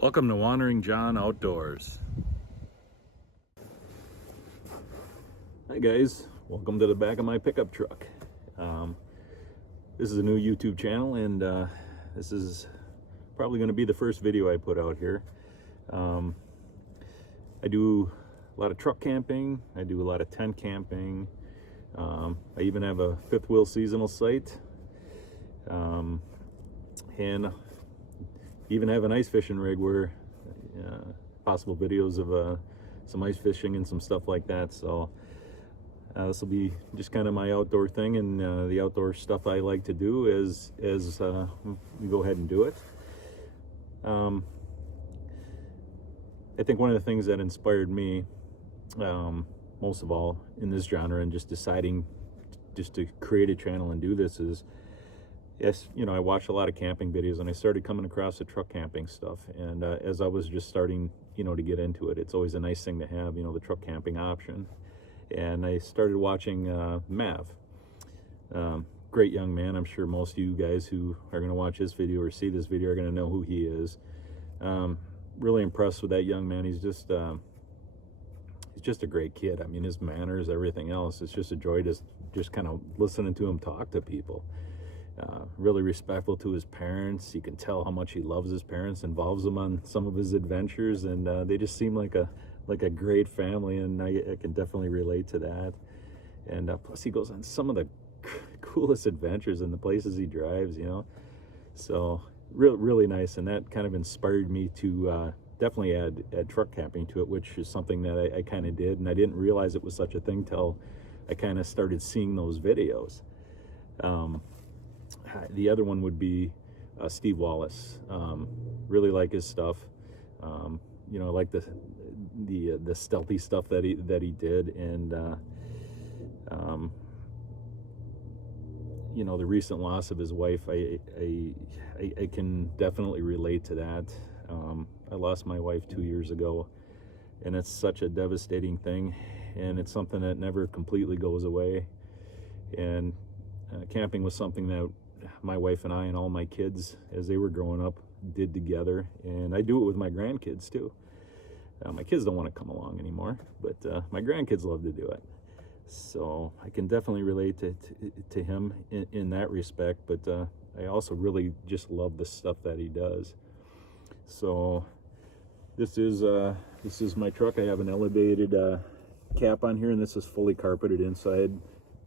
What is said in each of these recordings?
Welcome to Wandering John Outdoors. Hi guys, welcome to the back of my pickup truck. This is a new YouTube channel, and this is probably going to be the first video I put out here. I do a lot of truck camping, I do a lot of tent camping, I even have a fifth wheel seasonal site, and even have an ice fishing rig where possible videos of some ice fishing and some stuff like that. So this will be just kind of my outdoor thing, and the outdoor stuff I like to do as we go ahead and do it. I think one of the things that inspired me most of all in this genre and just deciding just to create a channel and do this is, yes, you know, I watched a lot of camping videos and I started coming across the truck camping stuff. And as I was just starting, you know, to get into it, it's always a nice thing to have, you know, the truck camping option. And I started watching Mav. Great young man. I'm sure most of you guys who are going to watch this video or see this video are going to know who he is. Really impressed with that young man. He's just a great kid. I mean, his manners, everything else, it's just a joy to just kind of listening to him talk to people. Really respectful to his parents. You can tell how much he loves his parents, involves them on some of his adventures, and they just seem like a great family, and I can definitely relate to that. And plus he goes on some of the coolest adventures in the places he drives, you know. So really nice, and that kind of inspired me to definitely add truck camping to it, which is something that I kind of did, and I didn't realize it was such a thing till I kind of started seeing those videos. The other one would be Steve Wallace. Really like his stuff. You know, I like the stealthy stuff that he did, and you know, the recent loss of his wife, I can definitely relate to that. I lost my wife 2 years ago, and it's such a devastating thing, and it's something that never completely goes away. And camping was something that my wife and I and all my kids, as they were growing up, did together, and I do it with my grandkids too. My kids don't want to come along anymore, but my grandkids love to do it. So I can definitely relate to him in that respect, but I also really just love the stuff that he does. So this is my truck. I have an elevated cap on here, and this is fully carpeted inside,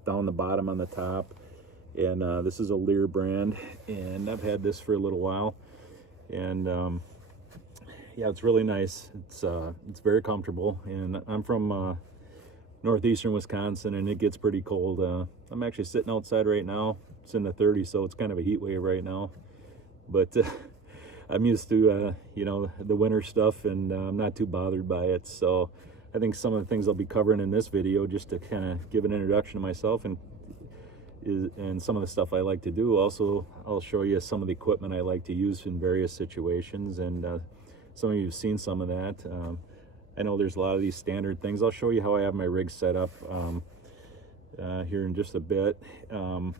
down the bottom, on the top. And this is a Lear brand, and I've had this for a little while, and yeah, it's really nice. It's very comfortable, and I'm from northeastern Wisconsin, and it gets pretty cold. I'm actually sitting outside right now. It's in the 30s, so it's kind of a heat wave right now, but I'm used to you know, the winter stuff, and I'm not too bothered by it. So I think some of the things I'll be covering in this video, just to kind of give an introduction to myself and some of the stuff I like to do. Also, I'll show you some of the equipment I like to use in various situations, and some of you have seen some of that. I know there's a lot of these standard things. I'll show you how I have my rig set up here in just a bit. I'm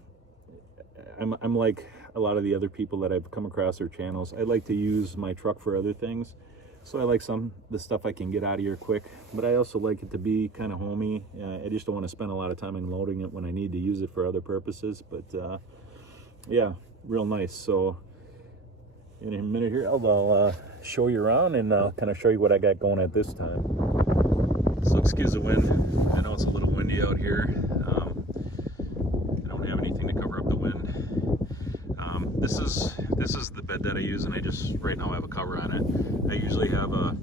like a lot of the other people that I've come across their channels. I like to use my truck for other things. So I like the stuff I can get out of here quick, but I also like it to be kind of homey. I just don't want to spend a lot of time unloading it when I need to use it for other purposes. But yeah, real nice. So in a minute here, I'll show you around, and I'll kind of show you what I got going at this time. So excuse the wind. I know it's a little windy out here. I don't have anything to cover up the wind. This is the bed that I use, and I just right now have a cover on it. I usually have a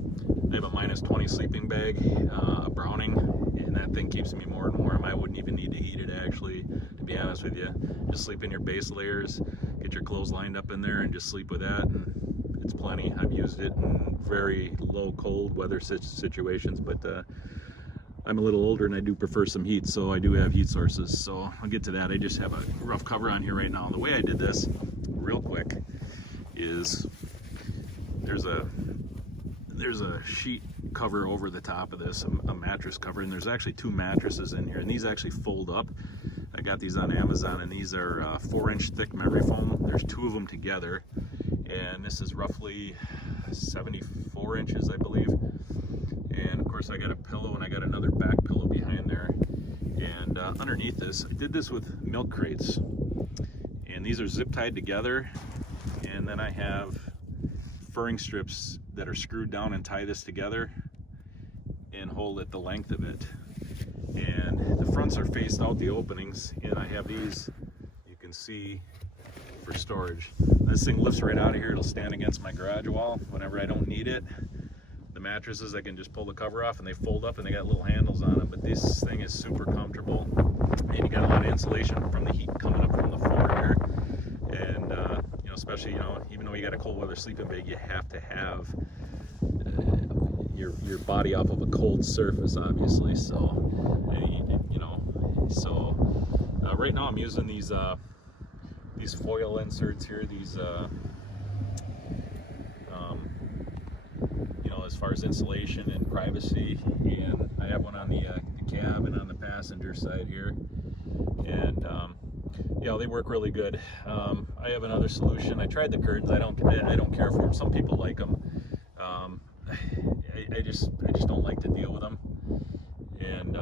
-20 sleeping bag, a Browning, and that thing keeps me more and warm. I wouldn't even need to heat it, actually, to be honest with you. Just sleep in your base layers, get your clothes lined up in there, and just sleep with that, and it's plenty. I've used it in very low cold weather situations, but I'm a little older and I do prefer some heat, so I do have heat sources. So I'll get to that. I just have a rough cover on here right now. The way I did this, real quick, is there's a sheet cover over the top of this, a mattress cover, and there's actually 2 mattresses in here, and these actually fold up. I got these on Amazon, and these are 4-inch thick memory foam. There's 2 of them together, and this is roughly 74 inches, I believe. And of course I got a pillow, and I got another back pillow behind there. And underneath this, I did this with milk crates, and these are zip tied together, and then I have furring strips that are screwed down and tie this together and hold it the length of it. And the fronts are faced out the openings, and I have these, you can see, for storage. This thing lifts right out of here. It'll stand against my garage wall whenever I don't need it. The mattresses, I can just pull the cover off and they fold up, and they got little handles on them. But this thing is super comfortable, and you got a lot of insulation from the heat coming up from the floor here. And you know, especially, you know, even though you got a cold weather sleeping bag, you have to have your body off of a cold surface, obviously. So you know, so right now I'm using these foil inserts here, these you know, as far as insulation and privacy. And I have one on the cab and on the passenger side here, and yeah, they work really good. I have another solution. I tried the curtains. I don't care for them. Some people like them. I just don't like to deal with them. And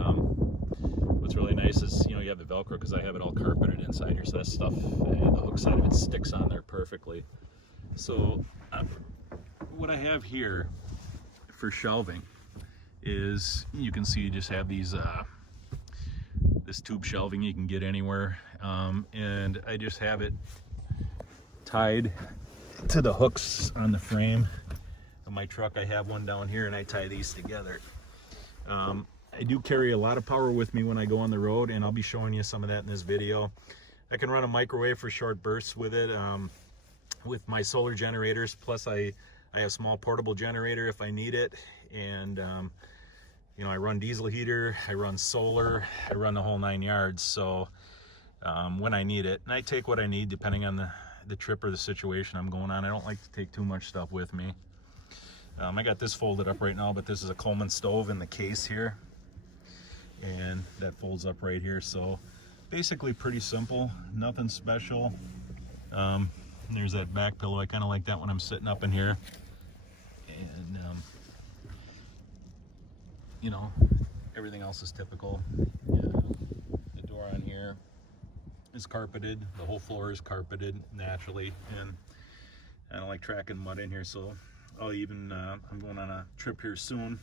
what's really nice is, you know, you have the Velcro, because I have it all carpeted inside here, so that stuff, the hook side of it sticks on there perfectly. So what I have here for shelving is, you can see, you just have these this tube shelving you can get anywhere, and I just have it tied to the hooks on the frame of my truck. I have one down here, and I tie these together. I do carry a lot of power with me when I go on the road, and I'll be showing you some of that in this video. I can run a microwave for short bursts with it, with my solar generators. Plus I have a small portable generator if I need it. And you know, I run diesel heater, I run solar, I run the whole 9 yards. So when I need it, and I take what I need depending on the trip or the situation I'm going on. I don't like to take too much stuff with me. I got this folded up right now, but this is a Coleman stove in the case here, and that folds up right here. So basically pretty simple, nothing special. There's that back pillow. I kind of like that when I'm sitting up in here. And you know, everything else is typical. Yeah, the door on here is carpeted. The whole floor is carpeted naturally, and I don't like tracking mud in here, so I'll even I'm going on a trip here soon,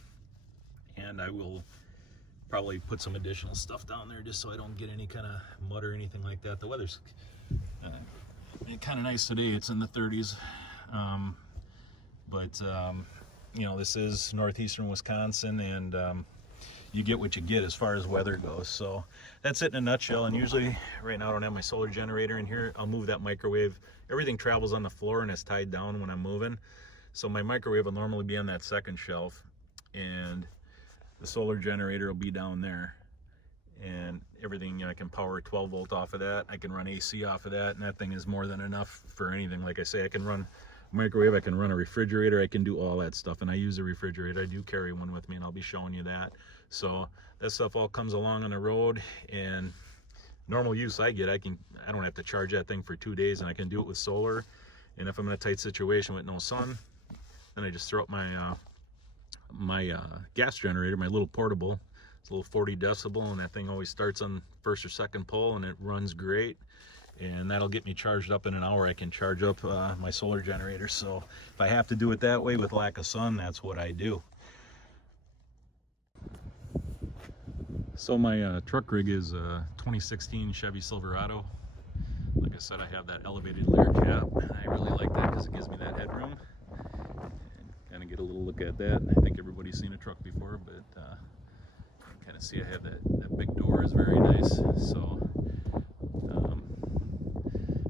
and I will probably put some additional stuff down there just so I don't get any kind of mud or anything like that. The weather's kind of nice today. It's in the 30s, but you know, this is northeastern Wisconsin, and you get what you get as far as weather goes. So that's it in a nutshell. And usually, right now I don't have my solar generator in here. I'll move that microwave. Everything travels on the floor and it's tied down when I'm moving. So my microwave will normally be on that second shelf, and the solar generator will be down there. And everything, you know, I can power a 12 volt off of that. I can run AC off of that, and that thing is more than enough for anything. Like I say, I can run a microwave, I can run a refrigerator, I can do all that stuff. And I use a refrigerator. I do carry one with me, and I'll be showing you that. So that stuff all comes along on the road, and normal use I get, I don't have to charge that thing for 2 days, and I can do it with solar. And if I'm in a tight situation with no sun, then I just throw up my my gas generator, my little portable. It's a little 40 decibel, and that thing always starts on first or second pull, and it runs great. And that'll get me charged up in an hour. I can charge up my solar generator. So if I have to do it that way with lack of sun, that's what I do. So my truck rig is a 2016 Chevy Silverado. Like I said, I have that elevated lear cap, and I really like that because it gives me that headroom. And kind of get a little look at that. I think everybody's seen a truck before, but kind of see I have that big door is very nice. So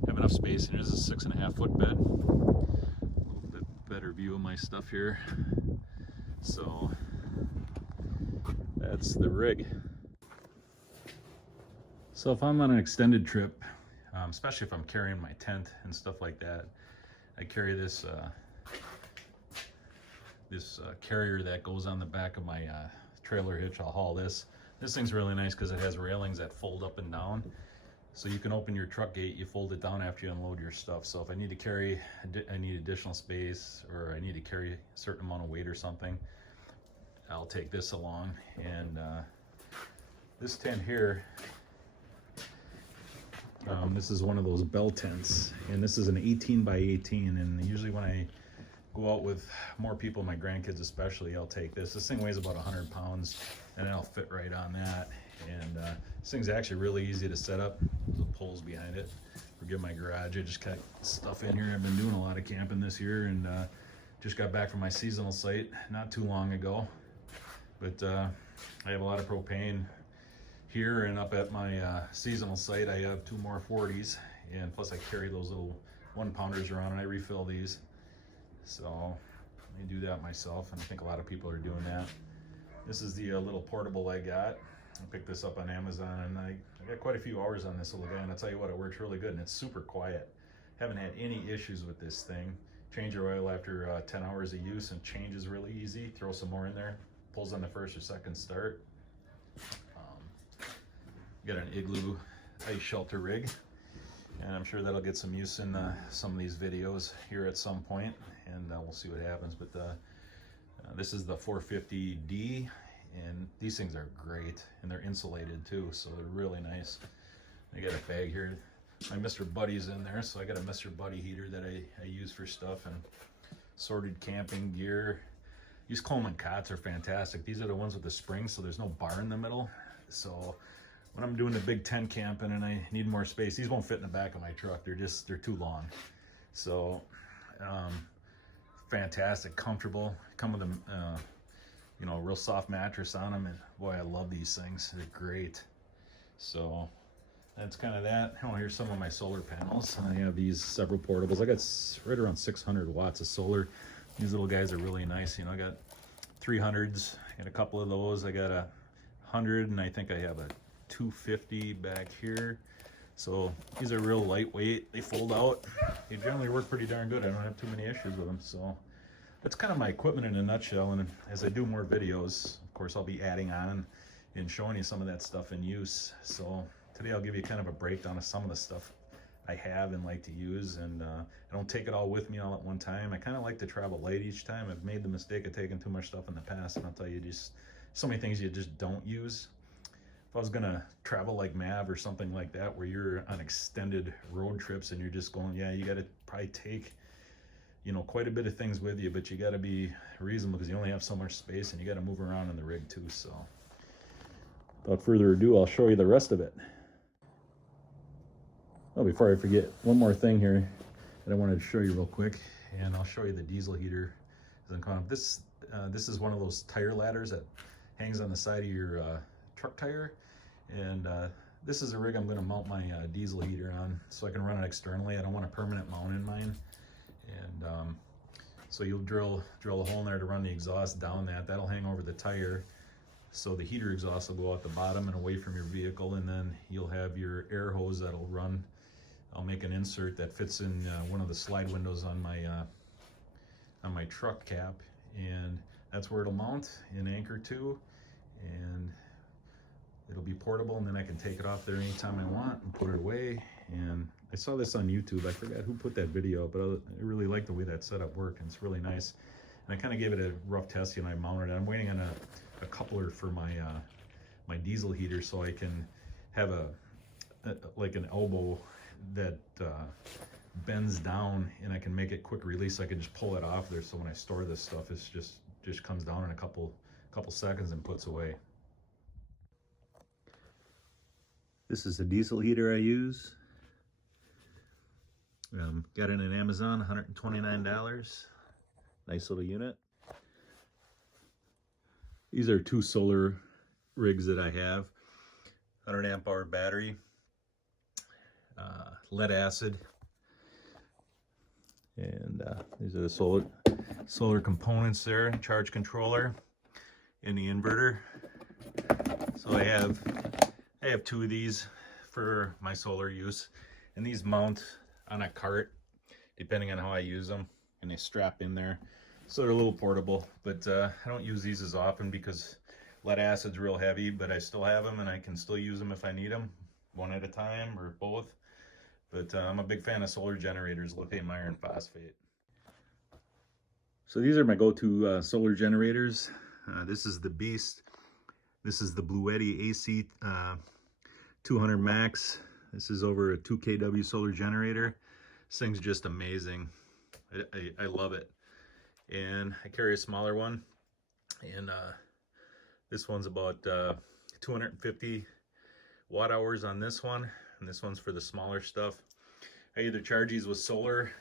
have enough space, and there's a 6.5 foot bed. A little bit better view of my stuff here. So that's the rig. So if I'm on an extended trip, especially if I'm carrying my tent and stuff like that, I carry this carrier that goes on the back of my trailer hitch. I'll haul this. This thing's really nice because it has railings that fold up and down. So you can open your truck gate, you fold it down after you unload your stuff. So if I need to carry, I need additional space, or I need to carry a certain amount of weight or something, I'll take this along. And this tent here, this is one of those bell tents, and this is an 18 by 18. And usually when I go out with more people, my grandkids especially, I'll take this. This thing weighs about 100 pounds, and it'll fit right on that. And this thing's actually really easy to set up. The poles behind it. Forgive my garage, I just got stuff in here. I've been doing a lot of camping this year, and just got back from my seasonal site not too long ago. But I have a lot of propane here, and up at my seasonal site I have 2 more 40s, and plus I carry those little 1-pounders around, and I refill these. So I do that myself, and I think a lot of people are doing that. This is the little portable I got. I picked this up on Amazon, and I got quite a few hours on this little guy, and I'll tell you what, it works really good, and it's super quiet. Haven't had any issues with this thing. Change your oil after 10 hours of use, and change is really easy. Throw some more in there. Pulls on the first or second start. Got an Igloo ice shelter rig, and I'm sure that'll get some use in some of these videos here at some point, and we'll see what happens. But this is the 450D, and these things are great, and they're insulated too, so they're really nice. I got a bag here. My Mr. Buddy's in there, so I got a Mr. Buddy heater that I use for stuff, and sorted camping gear. These Coleman cots are fantastic. These are the ones with the springs, so there's no bar in the middle. So when I'm doing the big tent camping and I need more space, these won't fit in the back of my truck. They're too long. So fantastic, comfortable. Come with a you know, real soft mattress on them, and boy, I love these things. They're great. So that's kind of that. Oh, here's some of my solar panels. I have these several portables. I got right around 600 watts of solar. These little guys are really nice. You know, I got 300s, got a couple of those. I got a 100, and I think I have a 250 back here. So these are real lightweight. They fold out. They generally work pretty darn good. I don't have too many issues with them. So that's kind of my equipment in a nutshell. And as I do more videos, of course, I'll be adding on and showing you some of that stuff in use. So today I'll give you kind of a breakdown of some of the stuff I have and like to use, and I don't take it all with me all at one time. I kind of like to travel light each time. I've made the mistake of taking too much stuff in the past, and I'll tell you, just so many things you just don't use. If I was gonna travel like Mav or something like that, where you're on extended road trips and you're just going, yeah, you gotta probably take, you know, quite a bit of things with you, but you gotta be reasonable because you only have so much space, and you gotta move around in the rig too. So without further ado, I'll show you the rest of it. Oh, before I forget, one more thing here that I wanted to show you real quick, and I'll show you the diesel heater. This is one of those tire ladders that hangs on the side of your truck tire, and this is a rig I'm going to mount my diesel heater on, so I can run it externally. I don't want a permanent mount in mine, and so you'll drill a hole in there to run the exhaust down that. That'll hang over the tire, so the heater exhaust will go out the bottom and away from your vehicle, and then you'll have your air hose that'll run. I'll make an insert that fits in one of the slide windows on my truck cap, and that's where it'll mount and anchor to, and it'll be portable, and then I can take it off there anytime I want and put it away. And I saw this on YouTube. I forgot who put that video, but I really like the way that setup worked, and it's really nice. And I kind of gave it a rough test, and I mounted it. I'm waiting on a coupler for my diesel heater, so I can have like an elbow that bends down, and I can make it quick release. So I can just pull it off there, so when I store this stuff, it's just comes down in a couple seconds and puts away. This is the diesel heater I use. Got it on Amazon, $129. Nice little unit. These are 2 solar rigs that I have. 100 amp hour battery, lead acid, and these are the solar components there, charge controller, and the inverter. So I have 2 of these for my solar use, and these mount on a cart depending on how I use them, and they strap in there, so they're a little portable. But I don't use these as often because lead acid's real heavy, but I still have them, and I can still use them if I need them. one at a time or both. But I'm a big fan of solar generators, lithium iron phosphate. So these are my go-to solar generators. This is the Beast. This is the Bluetti AC 200 Max. This is over a 2 kW solar generator. This thing's just amazing. I love it. And I carry a smaller one. And this one's about 250 watt hours on this one. And this one's for the smaller stuff. I either charge these with solar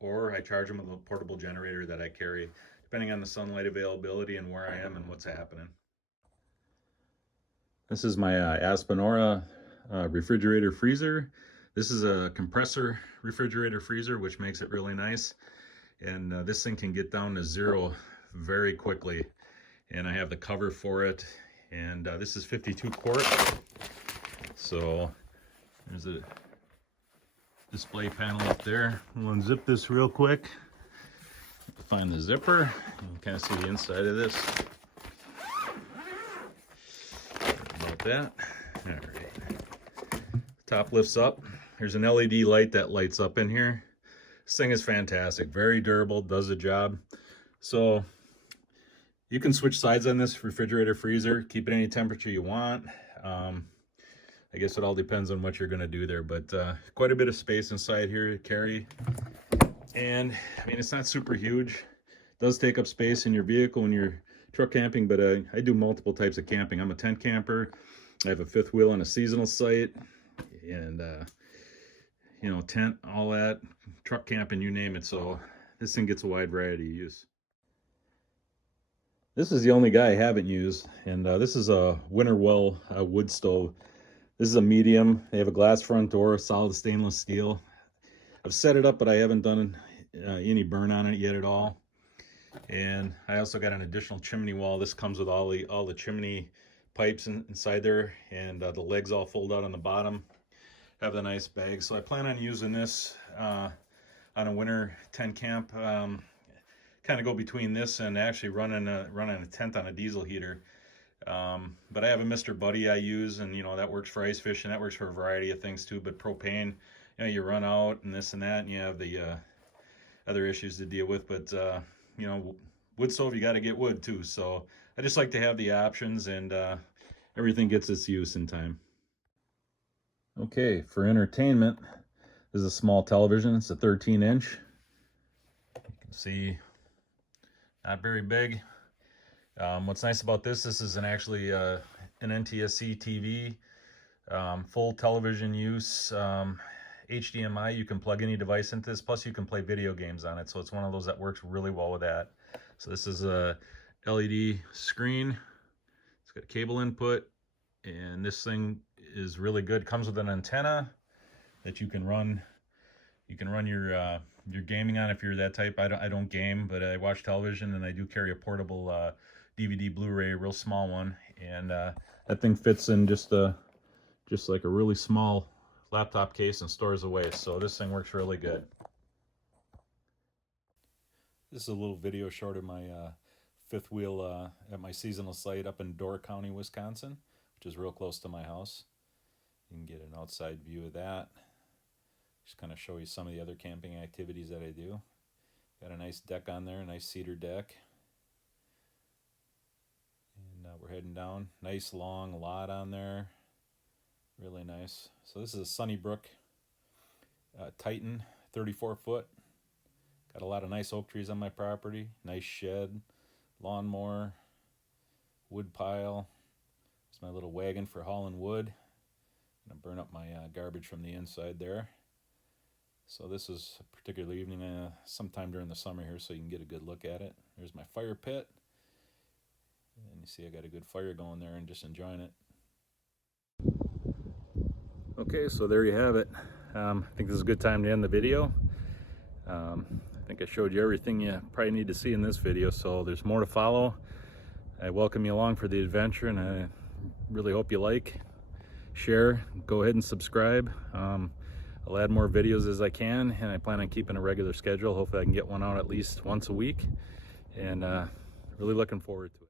or I charge them with a portable generator that I carry, depending on the sunlight availability and where I am and what's happening. This is my Aspinora refrigerator freezer. This is a compressor refrigerator freezer, which makes it really nice. And this thing can get down to 0 very quickly. And I have the cover for it. And this is 52 quart. So there's a display panel up there. We'll unzip this real quick. Find the zipper. You can kind of see the inside of this. About that. All right. Top lifts up. There's an LED light that lights up in here. This thing is fantastic. Very durable. Does the job. So you can switch sides on this refrigerator freezer. Keep it any temperature you want. I guess it all depends on what you're going to do there, but quite a bit of space inside here to carry. And I mean, it's not super huge. It does take up space in your vehicle when you're truck camping, but I do multiple types of camping. I'm a tent camper. I have a fifth wheel on a seasonal site, and you know, tent, all that, truck camping, you name it. So this thing gets a wide variety of use. This is the only guy I haven't used, and this is a Winterwell wood stove. This is a medium. They have a glass front door, solid stainless steel. I've set it up, but I haven't done any burn on it yet at all. And I also got an additional chimney wall. This comes with all the chimney pipes inside there, and the legs all fold out on the bottom. Have the nice bag. So I plan on using this on a winter tent camp. Kind of go between this and actually running a tent on a diesel heater. But I have a Mr. Buddy I use, and you know, that works for ice fishing. That works for a variety of things too. But propane, you know, you run out and this and that, and you have the other issues to deal with. But you know, wood stove, you got to get wood too. So I just like to have the options, and everything gets its use in time. Okay, for entertainment, this is a small television. It's a 13-inch. You can see, not very big. What's nice about this is actually an NTSC TV, full television use, HDMI. You can plug any device into this, plus you can play video games on it. So it's one of those that works really well with that. So this is a LED screen. It's got a cable input, and this thing is really good. Comes with an antenna that you can run. You can run your gaming on if you're that type. I don't game, but I watch television, and I do carry a portable DVD Blu-ray, real small one, and that thing fits in just like a really small laptop case and stores away. So this thing works really good. This is a little video short of my fifth wheel at my seasonal site up in Door County, Wisconsin, which is real close to my house. You can get an outside view of that. Just kind of show you some of the other camping activities that I do. Got a nice deck on there, a nice cedar deck. And we're heading down. Nice long lot on there. Really nice. So this is a Sunnybrook Titan, 34 foot. Got a lot of nice oak trees on my property. Nice shed, lawnmower, wood pile. It's my little wagon for hauling wood. I'm gonna burn up my garbage from the inside there. So this is a particular evening sometime during the summer here, so you can get a good look at it. There's my fire pit. And you see I got a good fire going there and just enjoying it. Okay, so there you have it. I think this is a good time to end the video. I think I showed you everything you probably need to see in this video, so there's more to follow. I welcome you along for the adventure, and I really hope you like, share, go ahead and subscribe. I'll add more videos as I can, and I plan on keeping a regular schedule. Hopefully I can get one out at least once a week, and really looking forward to it.